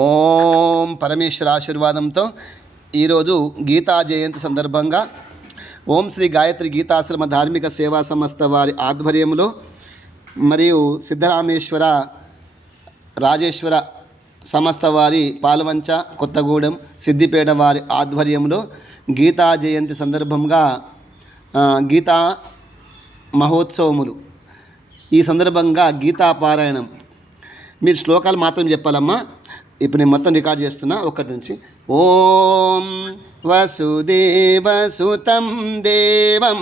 ఓం పరమేశ్వర ఆశీర్వాదంతో ఈరోజు గీతా జయంతి సందర్భంగా ఓం శ్రీ గాయత్రి గీతాశ్రమ ధార్మిక సేవా సంస్థ వారి ఆధ్వర్యంలో మరియు సిద్ధరామేశ్వర రాజేశ్వర సంస్థ వారి పాలవంచ కొత్తగూడెం సిద్దిపేట వారి ఆధ్వర్యంలో గీతా జయంతి సందర్భంగా గీతా మహోత్సవములు. ఈ సందర్భంగా గీతా పారాయణం. మీరు శ్లోకాలు మాత్రం చెప్పాలమ్మా. ఇప్పుడు నేను మొత్తం రికార్డ్ చేస్తున్నా ఒకటి నుంచి. ఓం వసుదేవసుతం దేవం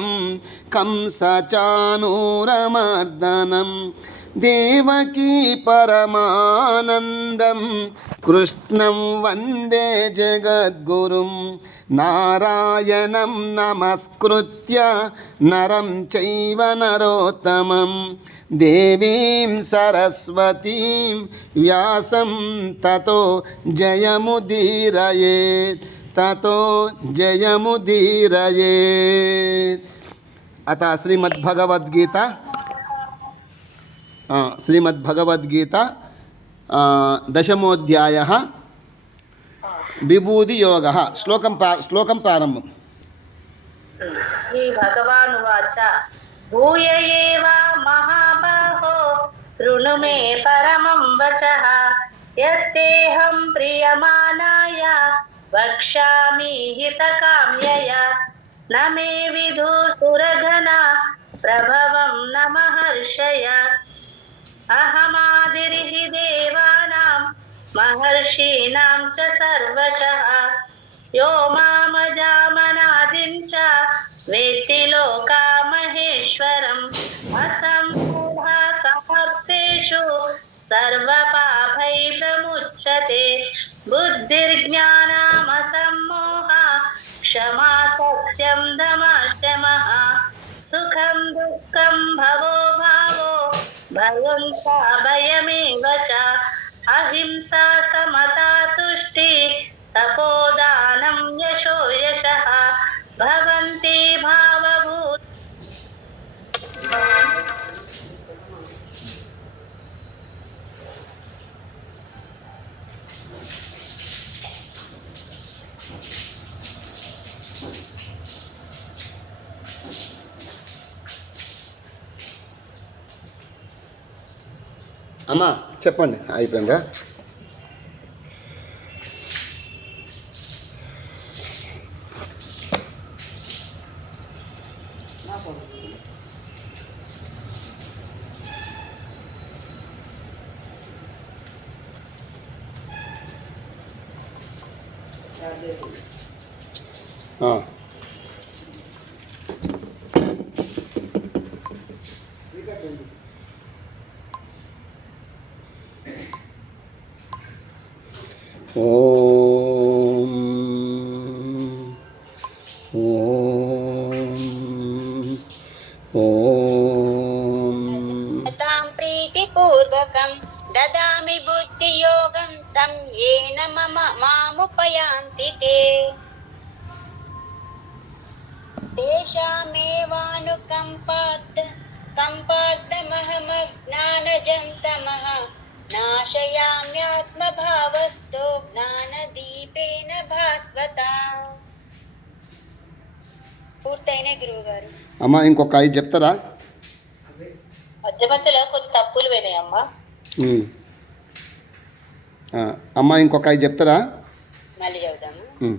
కంసచానూరమర్దనం. దేవకీ పరమానందం. కృష్ణం వందే జగద్గురుం. నారాయణం నమస్కృత్య. నరం చైవ నరోత్తమం. దేవీం సరస్వతీం. వ్యాసం తతో జయముదీరయేత్. తతో జయముదీరయేత్. అత శ్రీమద్భగవద్గీత శ్రీమద్భగవద్గీత దశమోధ్యాయ విభూది యోగ శ్లోకం ప్రా శ్లోకం ప్రారంభం. శ్రీ భగవాను వాచ భూయ మహాబాహో శృణు మే పరమం వచ యత్తేహం ప్రియమానాయ వక్ష్యామి హితకామ్యయ నమే విధు సురగణ ప్రభవం నమహర్షయ अहमादिर्हि देवानां महर्षीणां च सर्वशः। यो मामजामनादिं च वेत्ति लोकामहेश्वरम् असम्मूढा समर्थेषु सर्वपापै प्रमुच्यते बुद्धिर्ज्ञानमसम्मोहा, क्षमा सत्यं दमशमः सुखं दुःखं भावो భయం భయమేవ చ అహింసా సమతా తుష్టి తపోదానం యశో యశ. భవంతి భా అమ్మా. చెప్పండి. అయిపోయిందా ఆ. ओम ओम ओम तां प्रीतिपूर्वकं ददामि तं येन मम मामुपयान्ति ते तेषामेवानुकम्पात् कम्पार्थमहमज्ञानजन्त नाशयाम्यात्मभावस्तो ज्ञानदीपेन भास्वता పూర్తయిన గురువు గారు అమ్మ ఇంకొక ఐదు చెప్తారా మధ్య మధ్యలో కొన్ని తప్పులు పోయినాయమ్మా ఉమ్. ఆ, అమ్మ ఇంకొక ఐదు చెప్తారా మళ్ళీ చదువుదాము ఉమ్.